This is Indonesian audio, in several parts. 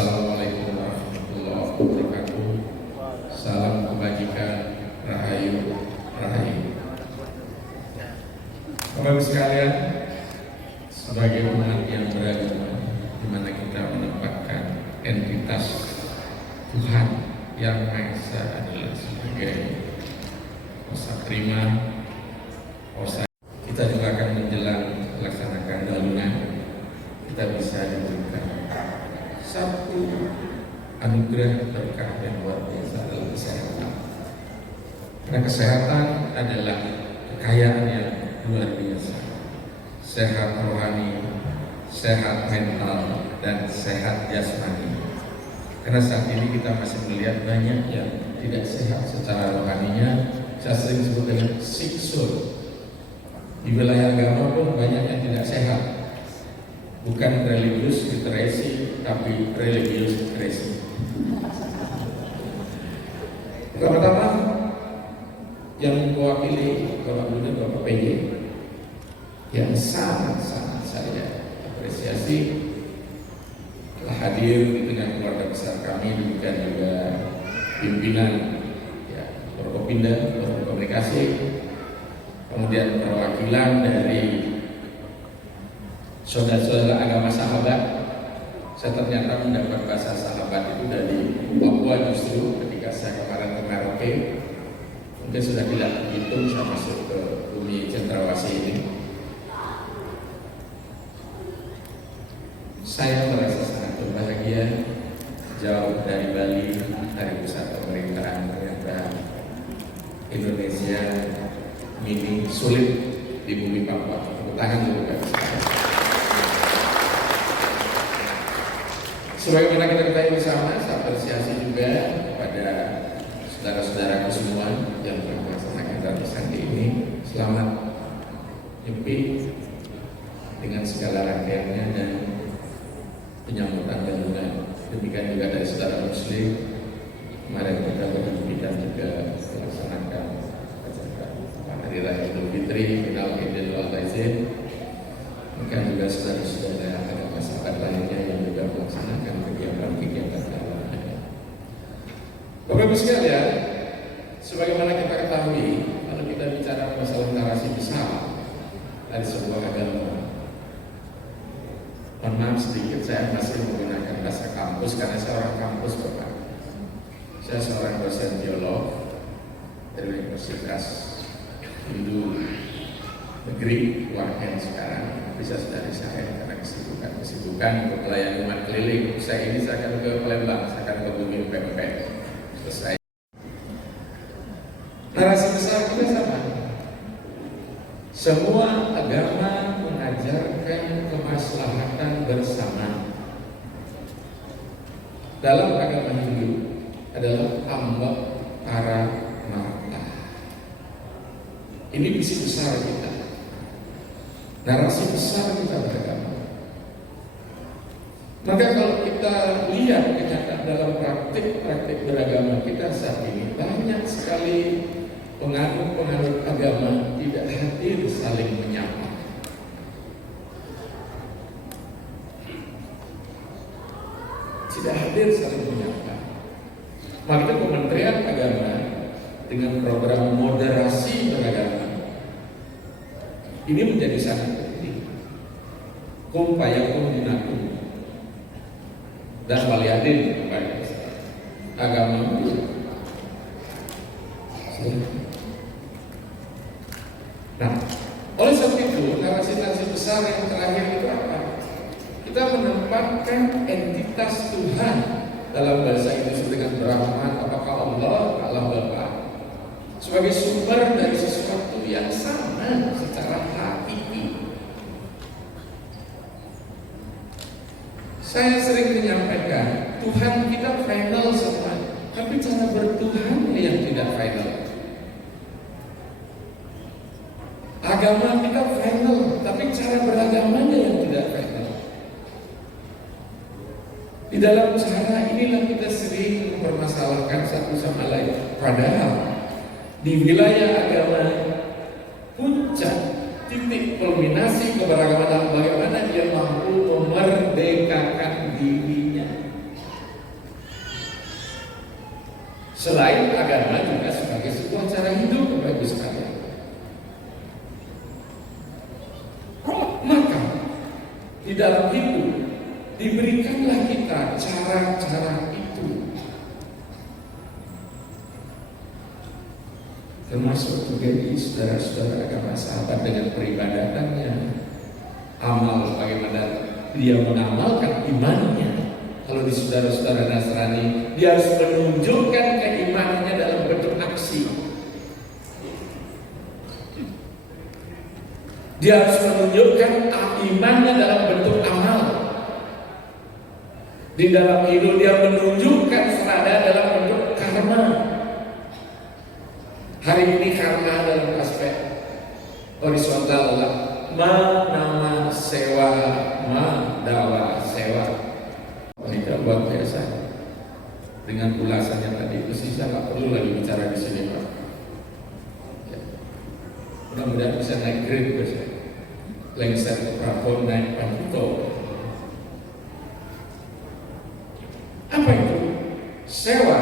Assalamualaikum warahmatullahi wabarakatuh. Salam kebajikan, rahayu, rahayu. Bapak sekalian, sebagai umat yang beragama, di mana kita menempatkan entitas Tuhan yang Maha Esa adalah sebagai osa prima, osa. Kita juga akan menjelang melaksanakan dalunan. Kita bisa diberikan satu anugerah berkah yang luar biasa dalam kesehatan. Karena kesehatan adalah kekayaan yang luar biasa. Sehat rohani, sehat mental, dan sehat jasmani. Karena saat ini kita masih melihat banyak yang tidak sehat secara rohaninya. Saya sering sebut dengan sick soul. Di wilayah agama pun banyak yang tidak sehat. Bukan religius literacy, tapi religious literacy. Pertama-tama yang mewakili Bapak Gubernur, Bapak PJ, yang sangat-sangat saya apresiasi telah hadir di tengah keluarga besar kami, demikian juga pimpinan ya, Forkopimda, Komunikasi, kemudian perwakilan dari saudara-saudara agama sahabat. Saya ternyata mendapat bahasa sahabat itu dari Papua justru ketika saya kemarin ke Merauke. Mungkin sudah tidak terhitung saya masuk ke bumi Cendrawasih ini. Saya merasa sangat berbahagia jauh dari Bali, dari pusat pemerintahan. Ternyata Indonesia ini sulit di bumi Papua. Tepuk tangan dulu kan. Sebagaimana kita ketahui bersama, saya apresiasi juga kepada saudara-saudaraku semua yang telah melaksanakan Rabu Sandi ini. Selamat Nyepi dengan segala rangkaiannya dan penyambutan dalunan. Demikian juga dari saudara Muslim. Kemarin kita berhenti dan juga melaksanakan Hari Raya Idul Fitri, Final Idul Adha. Demikian juga saudara-saudara agama sahabat lainnya yang juga melaksanakan kegiatan-kegiatan dalamnya. Bapak Ibu sekalian, sebagaimana kita ketahui, kalau kita bicara masalah narasi besar dari sebuah agama, mohon maaf sedikit saya masih menggunakan bahasa kampus karena saya orang kampus Bapak. Saya seorang dosen biolog dari Universitas Hindu Negeri Wahen sekarang, bisa sudah disahkan karena kesibukan untuk melayani umat keliling. Saya ini saya akan ke Palembang, saya akan ke bumi pempek. Selesai. Narasi besar kita sama. Semua agama mengajarkan kemaslahatan bersama. Dalam agama Hindu adalah ambak para marta. Ini visi besar kita. Narasi besar kita beragama. Maka kalau kita lihat kenyataan dalam praktik beragama kita saat ini, banyak sekali penganut agama tidak hadir saling menyapa. Tidak hadir saling menyapa. Maka Kementerian Agama dengan program moderasi beragama ini menjadi sangat penting. Kumpayakum dinakum dan waliyadin agama itu. Nah, oleh sebab itu narasi-narasi besar yang terakhir itu apa? Kita menempatkan entitas Tuhan dalam bahasa Indonesia dengan Brahman, apakah Allah, Allah Bapa, sebagai sumber dari sesuatu yang sama secara hakiki. Saya sering menyampaikan Tuhan kita final semua, tapi cara bertuhan yang tidak final. Agama kita final, tapi cara beragamanya yang tidak final. Di dalam cara inilah kita sering mempermasalahkan satu sama lain. Padahal di wilayah agama puncak titik kulminasi keberagaman bagaimana dia mampu memerdekakan dirinya. Selain agama juga sebagai sebuah cara hidup Bapak Ibu sekalian. Maka di dalam hidup diberikanlah kita cara-cara itu, termasuk menjadi saudara-saudara agama sahabat dengan peribadatannya, amal bagaimana dia mengamalkan imannya. Kalau di saudara-saudara Nasrani, dia harus menunjukkan keimanannya dalam bentuk aksi. Dia harus menunjukkan imannya dalam bentuk amal. Di dalam hidup dia menunjukkan serada dalam bentuk karma. Hari ini karma dalam aspek horizontal adalah nama sewa, dawa sewa. Wanita luar biasa. Dengan ulasannya tadi itu sih saya nggak perlu lagi bicara di sini Pak. Ya. Mudah-mudahan bisa naik grade besok. Lengser ke Prapon naik Pantuto. Apa itu? Sewa.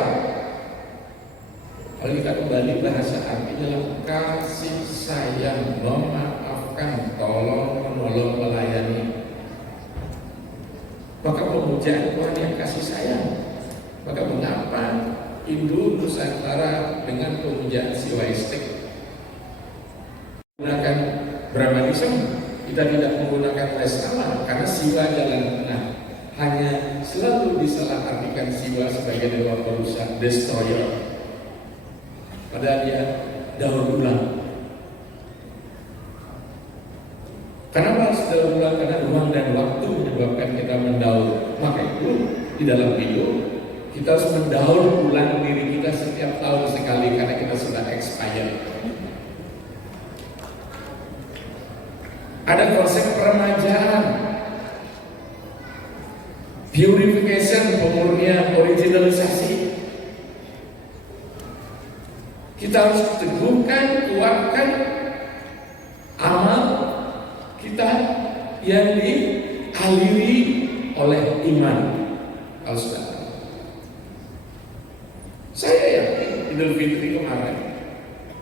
Kalau kita kembali bahasa artinya kasih sayang, memaafkan, tolong, menolong, melayani. Maka pemujaan Tuhan yang kasih sayang. Maka mengapa Hindu Nusantara dengan pemujaan siwaistik menggunakan Brahmanisme? Kita tidak menggunakan Lesama karena Siwa jalan tengah. Hanya selalu disalahartikan Siwa sebagai dewa perusak, destroyer. Padahal dia daur ulang. Kenapa harus daur ulang? Karena ruang dan waktu menyebabkan kita mendaur. Maka itu di dalam hidup kita harus mendaur ulang diri kita setiap tahun sekali karena kita sudah expired. Ada konsep peremajaan, purification, pemurnian, originalisasi. Kita harus teguhkan, kuatkan amal kita yang dialiri oleh iman. Kalau sudah, saya yakin Idul Fitri kemarin,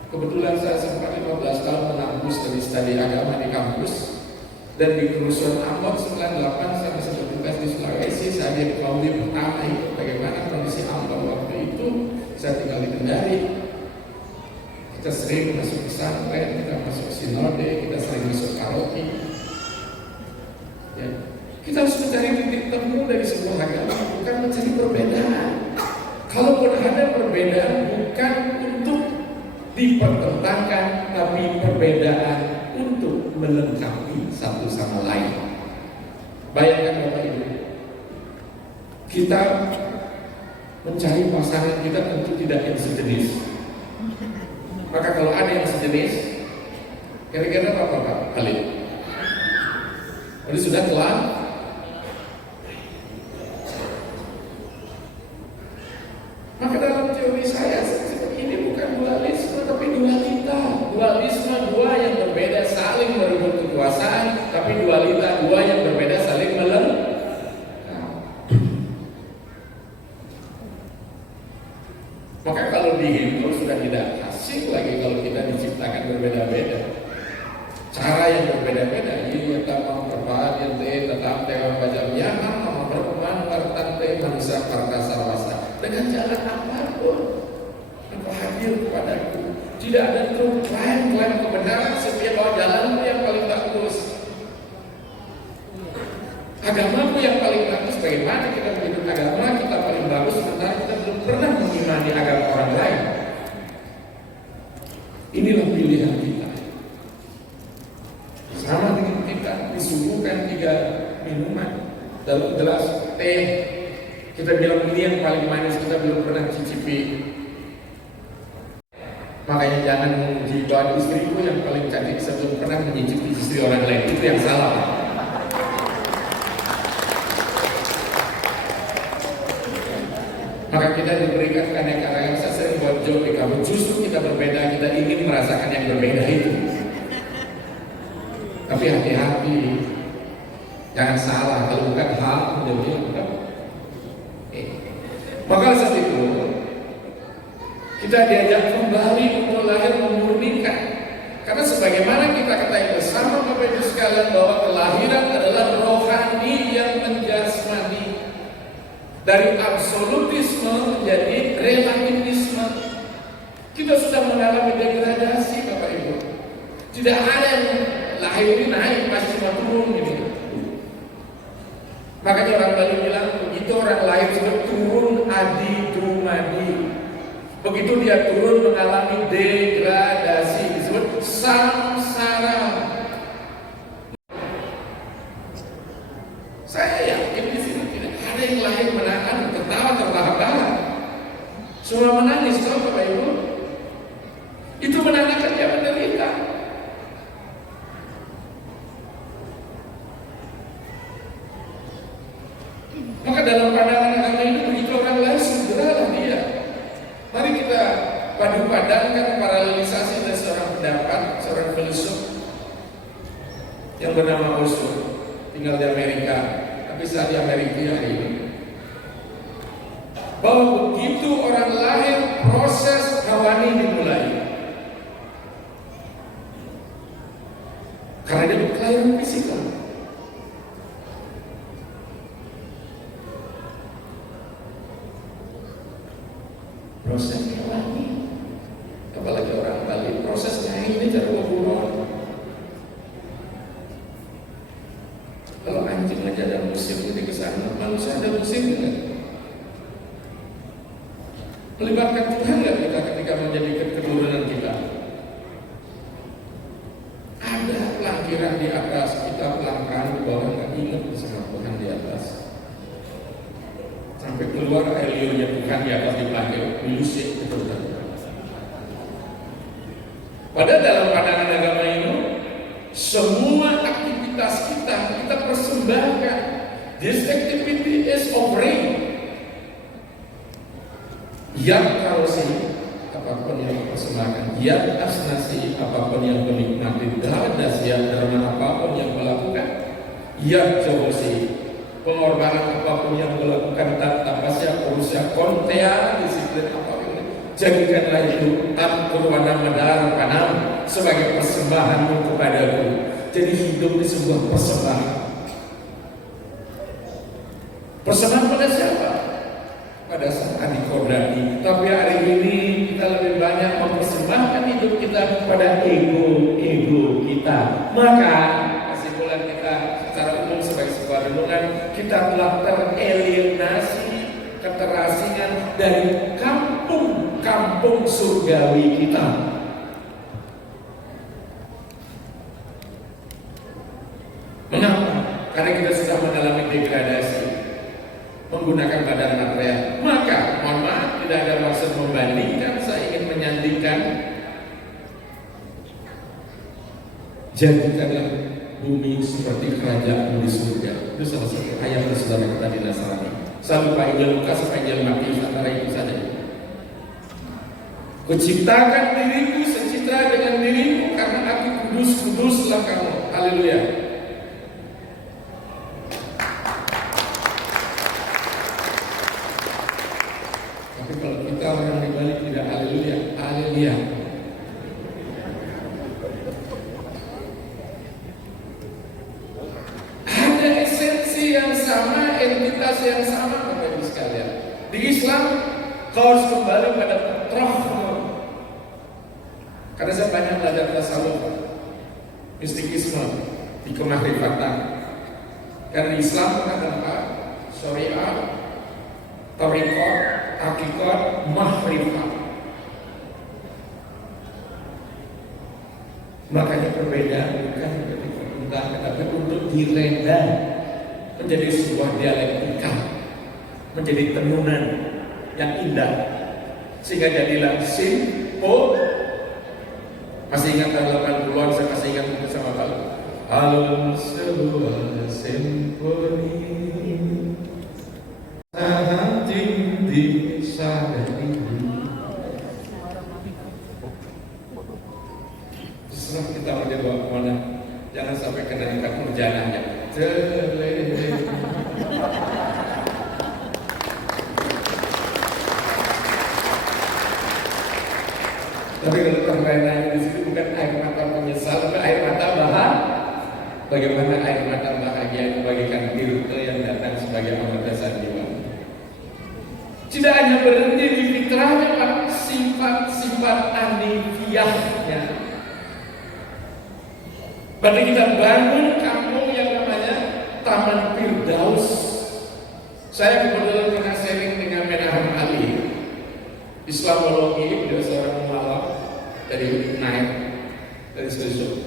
kebetulan saya sempat 15 tahun mengampus dari studi agama di kampus, dan di kerusuhan Ambon 98 saya masih bertugas di Sulawesi. Saya di Kauli pertama itu bagaimana kondisi Ambon waktu itu. Saya tinggal di Kendari. Kita sering masuk pesantren, kita masuk sinode, kita sering masuk karaoke. Ya. Kita harus mencari titik temu dari sebuah agama, bukan mencari perbedaan. Kalaupun ada perbedaan, bukan untuk dipertentangkan, tapi perbedaan untuk melengkapi satu sama lain. Bayangkan Bapak Ibu, kita mencari pasangan kita tentu tidak yang sejenis. Maka kalau ada yang sejenis, kira-kira apa Pak Khalid? Jadi sudah telah. Maka dalam teori saya ini bukan dualisme tapi dualita. Dualisme dua yang berbeda saling merebut kekuasaan, tapi dualita dua yang berbeda saling melengkapi. Maka kalau di Hindu sudah tidak asing lagi kalau kita diciptakan berbeda-beda, cara yang berbeda-beda. Ini tetap perpaan yang tetap tewan pajam yang nama perkembangan partante manusia parta sawasa dengan jalan apapun engkau hadir kepadaku. Tidak ada truk klaim kebenaran setiap bahwa jalanmu yang paling bagus, agamamu yang paling bagus. Bagaimana kita menjadi agama kita paling bagus sementara kita belum pernah mengimani agama orang lain? Inilah pilihan kita. Sama dengan kita disuguhkan 3 minuman dalam gelas teh, kita bilang ini yang paling manis, kita belum pernah cicipi. Makanya jangan memuji bahwa istriku yang paling cantik sebelum pernah mencicipi istri orang lain. Itu yang salah. Maka kita diberikan keanekaragaman. Saya sering buat joke di kamu, justru kita berbeda, kita ingin merasakan yang berbeda itu. Tapi hati-hati, jangan salah. Kalau bukan hal, dia bilang bukan. Maka saat itu Kita diajak kembali untuk lahir memurnikan. Karena sebagaimana kita ketahui bersama Bapak Ibu sekalian bahwa kelahiran adalah rohani yang menjasmani. Dari absolutisme menjadi relativisme. Kita sudah mengalami degradasi Bapak Ibu. Tidak ada yang lahir ini naik pasti cuma turun gitu. Makanya orang Bali bilang begitu orang lahir sudah turun adi drumadi. Begitu dia turun mengalami degradasi disebut samsara. Saya yakin di sini tidak ada yang lahir menahan tertawa terbahak-bahak. Semua menangis tahu Bapak Ibu. Itu menandakan dia menderita. Maka dalam pandangan agama ini begitu orang lahir segeralah dia. Mari kita padu-padankan paralelisasi dari seorang pendapat, seorang filsuf yang bernama Osho, tinggal di Amerika, tapi saat di Amerika hari ini. Bahwa begitu orang lahir, proses hawani dimulai. Karena dia kelahiran fisikal. Prosesnya lagi, apalagi orang Bali, prosesnya ini cara berbunuh. Kalau anjing aja ada musim ini ke sana, manusia ada musim juga. Melibatkan Tuhan nggak kita ketika menjadikan keturunan kita? Ada pelantiran di atas, kita pelangkan di bawah, nggak ingat sama Tuhan di atas. Sampai keluar air liurnya Tuhan di atas dipanggil musik itu. Padahal dalam pandangan agama ini semua aktivitas kita persembahkan. This activity is offering. Yang karosi apapun yang persembahkan, yang asnasi apapun yang menikmati, dadas yang derma apapun yang melakukan, yang jogosi pengorbanan apapun yang melakukan tanpa siap urusan kontea disiplin apapun, jadikanlah itu kurwana madar panam sebagai persembahanmu kepadaku. Jadi hidup di sebuah persembahan. Persembahan pada siapa? Pada saat dikodani. Tapi hari ini kita lebih banyak mempersembahkan hidup kita pada ego kita. Maka kesimpulan kita secara umum sebagai sebuah renungan, kita telah teralienasi, keterasingan dari kampung surgawi kita. Mengapa? Karena kita sudah mengalami degradasi, menggunakan badan material. Maka, mohon maaf, tidak ada maksud membandingkan, saya ingin menyandingkan. Jadikanlah bumi seperti kerajaan di surga. Itu salah satu ayat dari saudara kita di Nasrani. Satu Injil Lukas sampai Injil Matius, antara itu saja. Kuciptakan diriku secitra dengan dirimu, karena aku kudus-kuduslah kamu. Haleluya. Tapi kalau kita orang di Bali tidak haleluya, haleluya. Ada esensi yang sama, entitas yang sama, Bapak Ibu sekalian. Di Islam, kau harus kembali pada fitrah. Karena saya banyak belajar tasawuf, mistikisme, di kemahrifatan. Karena Islam ada apa? Syariat, tariqat, hakikat, mahrifat. Makanya perbedaan bukan menjadi pertentangan, tapi untuk direda menjadi sebuah dialektika, menjadi tenunan yang indah, sehingga jadilah simpo. Masih ingat tahun 80-an, saya masih ingat bersama kalian. Alam sebuah simponi sangat tinggi sadari. Setelah kita mau dibawa kemana, jangan sampai kena ikat murjananya. Tapi kalau terlenanya di situ bukan air mata menyesal, tapi air mata bahagia. Bagaimana air mata bahagia itu bagikan Tirta yang datang sebagai anggota jiwa. Tidak hanya berhenti di fitrahnya, Pak, sifat-sifat anifiahnya. Berarti kita bangun kampung yang namanya Taman Firdaus. Saya kebetulan pernah sharing dengan Menaham Ali, Islamologi, beliau seorang mualaf dari Naik, dari Sesuk,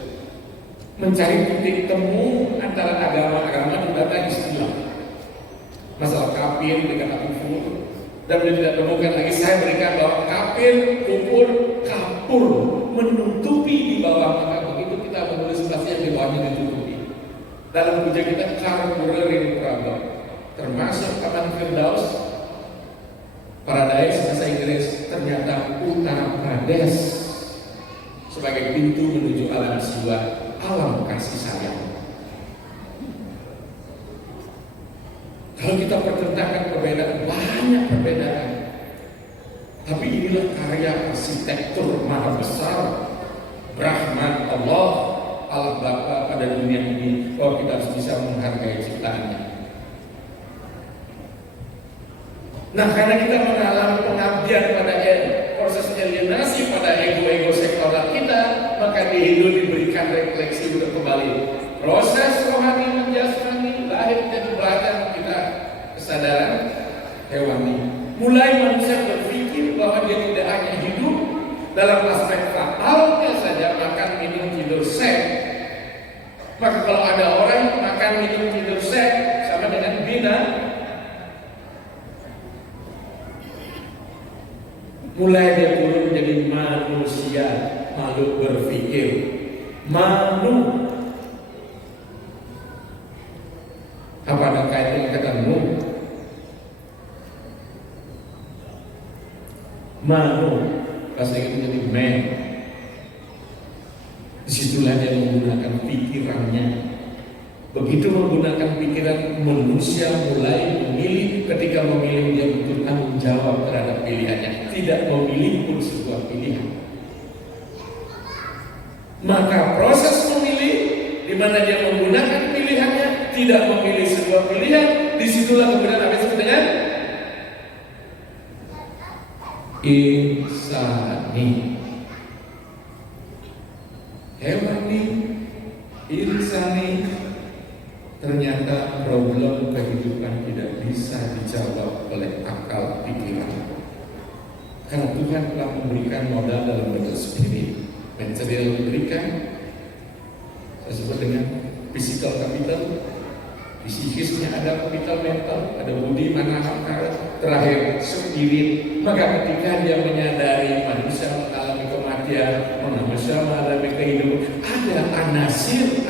mencari titik temu antara agama-agama di bawah istilah masalah kafir dengan kufur, dan beliau tidak temukan lagi. Saya berikan bahwa kafir, kufur, kapur menutupi di bawah, maka begitu kita menulis pasti yang di bawahnya ditutupi. Dalam puja kita carbureering problem, termasuk Taman Firdaus, Paradise bahasa Inggris, ternyata Uttar Pradesh sebagai pintu menuju alam jiwa, alam kasih sayang. Kalau kita pertentangkan perbedaan, banyak perbedaan, tapi inilah karya arsitektur maha besar Brahman Allah Bapa pada dunia ini, bahwa kita harus bisa menghargai ciptaannya. Nah, karena kita mengalami pengabdian pada proses alienasi pada ego-ego sektoral kita, maka di hidup diberikan refleksi untuk kembali proses rohani menjasmani, lahir dan belakang kita kesadaran hewani. Mulai manusia berpikir bahwa dia tidak hanya hidup dalam aspek fatalnya saja, makan, minum, tidur, seks. Maka kalau ada orang makan, minum, tidur, seks sama dengan bina, mulai dia turun menjadi manusia, makhluk berpikir, apa ada kaitannya kata bahasa Inggris menjadi man. Disitulah dia menggunakan pikirannya. Begitu menggunakan pikiran, manusia mulai memilih. Ketika memilih, dia butuh tanggung jawab terhadap pilihannya. Tidak memilih pun sebuah pilihan. Maka proses memilih, di mana dia menggunakan pilihannya, tidak memilih sebuah pilihan, disitulah kemudian apa disebut dengan insani. Hewani, insani. Ternyata problem kehidupan tidak bisa dijawab oleh akal pikiran, karena Tuhan telah memberikan modal dalam bentuk spirit. Material diberikan, saya sebut dengan physical capital. Di psikisnya ada capital mental, ada budi, mana, akal, terakhir spirit. Maka ketika dia menyadari manusia mengalami kematian, manusia mengalami kehidupan, ada anasir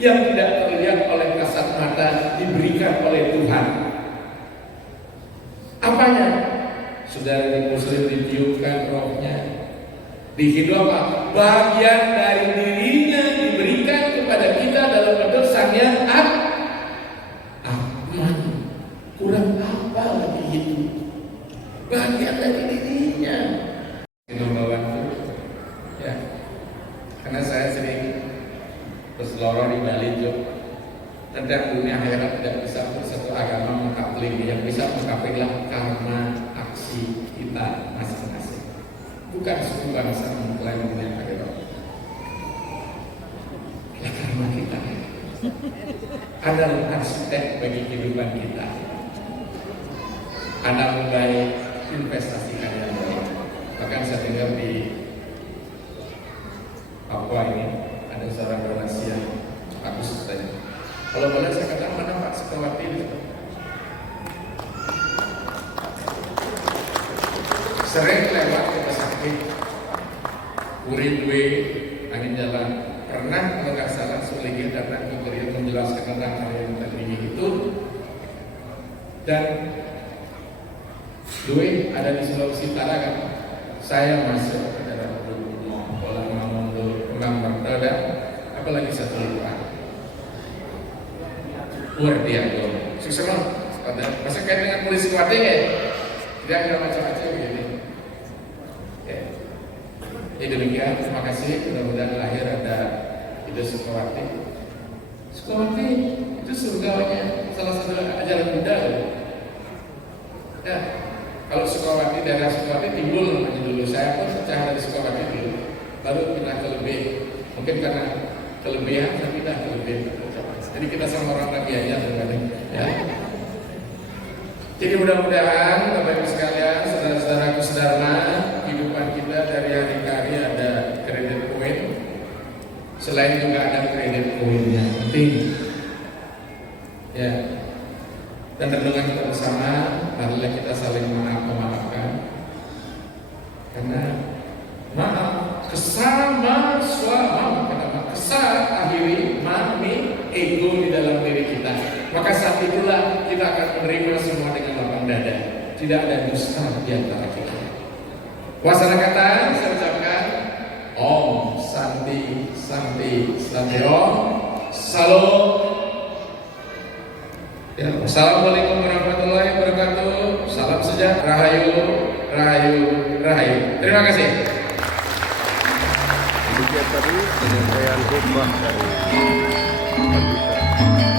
yang tidak terlihat oleh kasat mata, diberikan oleh Tuhan. Apanya? Saudara muslim ditiupkan rohnya. Di hidup apa? Bagian dari dirinya diberikan kepada kita dalam bentuk sangnya aman. Kurang apa lagi itu? Bagian dari dirinya. Itu bawaan ya. Karena saya sering berseloroh di Bali itu, tentang dunia akhirat tidak bisa bersatu agama mengkapling. Yang bisa mengkaplinglah karma aksi kita masing-masing, bukan suku bangsa mengklaim dunia akhirat. Ya, karma kita adalah arsitek bagi kehidupan kita. Anda mulai investasikan yang baik. Bahkan saya dengar di Papua ini ada seorang donasi yang bagus katanya. Kalau boleh saya katakan, mana Pak Sekawati itu? Sering lewat kita sakit, urin angin jalan. Pernah kalau nggak salah Suligir datang ke beliau menjelaskan tentang hal yang tadi itu. Dan duit ada di Sulawesi Utara kan? Saya masuk ke dalam pola ngomong kembang bertada, apalagi satu lupa. Luar biasa, sukses loh. Masa kayak dengan polisi kuatnya ya? Dia nggak macam-macam begini. Ya demikian, terima kasih. Mudah-mudahan lahir ada Ibu Sukawati. Sukawati itu surganya salah satu ajaran Buddha. Ya, kalau Sukawati, daerah Sukawati timbul namanya dulu. Saya pun pecah dari Sukawati dulu, baru pindah ke Lebih. Mungkin karena kelebihan saya pindah ke Lebih. Jadi kita sama orang lagi aja kadang-kadang. Ya. Jadi mudah-mudahan Bapak Ibu sekalian, saudara-saudaraku sedharma, kehidupan kita dari hari ke hari ada kredit poin. Selain juga ada kredit poin yang penting. Ya. Dan renungan kita bersama, marilah kita saling memaafkan. Karena maaf, kesama suama, kesal akhiri mami ego di dalam diri kita. Maka saat itulah kita akan menerima semua dengan lapang dada. Tidak ada dusta di antara kita. Wasana kata saya ucapkan Om Santi Santi Santi Om Salam. Ya, Assalamualaikum warahmatullahi wabarakatuh. Salam sejahtera, rahayu, rahayu, rahayu. Terima kasih. Demikian tadi penyampaian khutbah dari Pak Duta.